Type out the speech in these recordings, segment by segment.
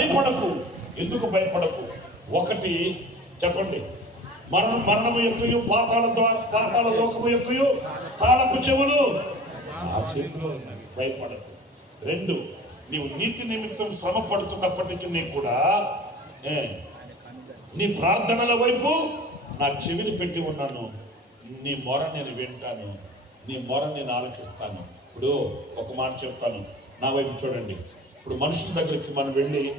భయపడకు. ఎందుకు భయపడకు? ఒకటి చెప్పండి. మరణ మరణము ఎక్కువ పాతాళ ద్వారా పాతాళ లోకము ఎక్కువ తాళపు చెవులు ఆ చేతిలో ఉన్నాయి. భయపడకు. రెండు నీవు నీతి నిమిత్తం శ్రమ పడుతున్నప్పటికీ కూడా నీ ప్రార్థనల వైపు నా చెవిని పెట్టి ఉన్నాను. నీ మొర నేను వింటాను. నీ మొర నేను ఆలకిస్తాను. ఇప్పుడు ఒక మాట చెప్తాను. నా వైపు చూడండి. ఇప్పుడు మనుషుల దగ్గరికి మనం వెళ్ళి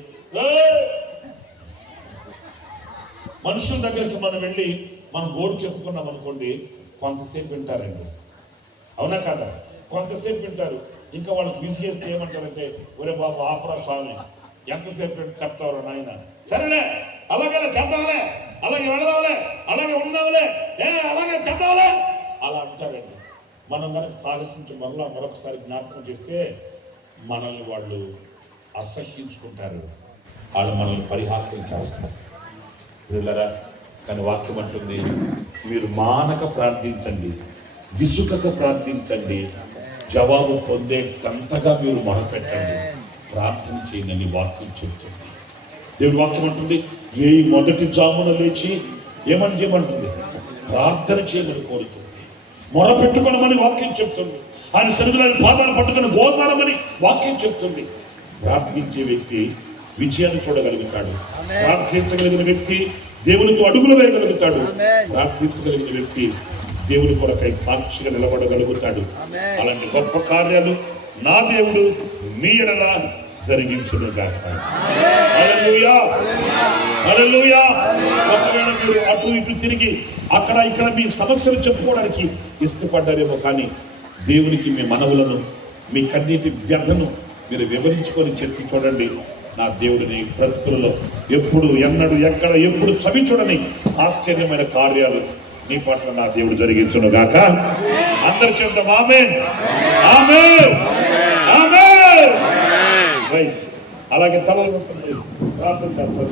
మనుషుల దగ్గరికి మనం వెళ్ళి మనం గోడు చెప్పుకున్నాం అనుకోండి కొంతసేపు వింటారండి. అవునా కాదా? కొంతసేపు వింటారు. ఇంకా వాళ్ళకి విసిగేస్తే ఏమంటారంటే ఒరే బాబు ఆపరా స్వామి. ఎంతసేపు వింట- నాయన. సరేలే అలాగే చేద్దాంలే. అలాగే వెళదాంలే. అలాగే ఉందాంలే. ఏ అలాగే చేద్దాంలే. అలా అంటారండి. మనం కనుక సాహసించి మరలా మరొకసారి జ్ఞాపకం చేస్తే మనల్ని వాళ్ళు అసహ్యించుకుంటారు. వాళ్ళు మనల్ని పరిహాసం చేస్తారు వీళ్ళరా కానీ వాక్యం అంటుంది మీరు మానక ప్రార్థించండి విసుకక ప్రార్థించండి జవాబు పొందేటంతగా మీరు మొరపెట్టండి. ప్రార్థన చేయండి వాక్యం చెబుతుంది దేవుడు వాక్యం అంటుంది ఏ మొదటి జామున లేచి ఏమని చేయమంటుంది? ప్రార్థన చేయమని కోరుతుంది. మొరపెట్టుకోనమని వాక్యం చెప్తుంది. ఆయన సన్నిధిలో పాదాలు పట్టుకుని గోసారమని వాక్యం చెప్తుంది. ప్రార్థించే వ్యక్తి విజయాన్ని చూడగలుగుతాడు. ప్రార్థించగలిగిన వ్యక్తి దేవునితో అడుగులు వేయగలుగుతాడు. ప్రార్థించగలిగిన వ్యక్తి దేవుని కొరకై సాక్షిగా నిలబడగలుగుతాడు. అలాంటి గొప్ప కార్యాలు నా దేవుడు మీ ఎడల జరిగించును గాక ఒకవేళ మీరు అటు ఇటు తిరిగి అక్కడ ఇక్కడ మీ సమస్యలు చెప్పుకోవడానికి ఇష్టపడ్డారేమో కానీ దేవునికి మీ మనవులను మీ కన్నీటి వ్యధను మీరు వివరించుకొని చెప్పి చూడండి. నా దేవుడిని బ్రతుకులలో ఎప్పుడు ఎన్నడు ఎక్కడ ఎప్పుడు చవి చూడని ఆశ్చర్యమైన కార్యాలు నీ పట్ల నా దేవుడు జరిగించును గాక. అందరి చెప్తాం ఆమె ఆమె ఆమె రైట్. అలాగే తలలు వంచండి. ప్రార్థన చేస్తారు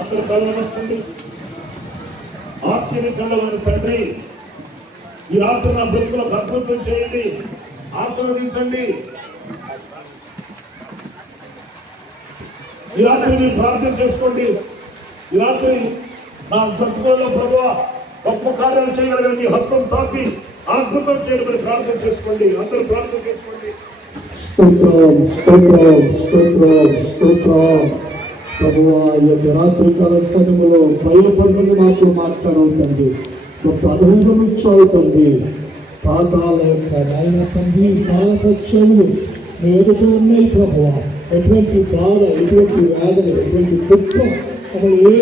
అందరూ తలలు తండ్రి ఈ రాత్రి నా బ్రతుకులో అద్భుతం చేయండి. ఆశీర్వదించండి. ఈ రాత్రి మీరు ప్రార్థన చేసుకోండి. ఈ రాత్రి నా బ్రతుకులలో ప్రభు గొప్ప కార్యాలు చేయగలిగిన మీ హస్తం చాపి అద్భుతం చేయమని ప్రార్థన చేసుకోండి. అందరూ ప్రార్థన చేసుకోండి. స్తోత్రం స్తోత్రం స్తోత్రం స్తోత్రం. ప్రభువా ఈ యొక్క రాత్రికాల సమయంలో బయలుపడినది మాతో మాట్లాడవుతుంది గొప్ప అనుభవం ఇచ్చావు తండ్రి. పాదాల యొక్క నాయన తండ్రి పాలక చెవులు మీ ఎదుట ఉన్నాయి ప్రభు ఎటువంటి బాధ ఎటువంటి వేదన ఎటువంటి దుఃఖం అసలు ఏ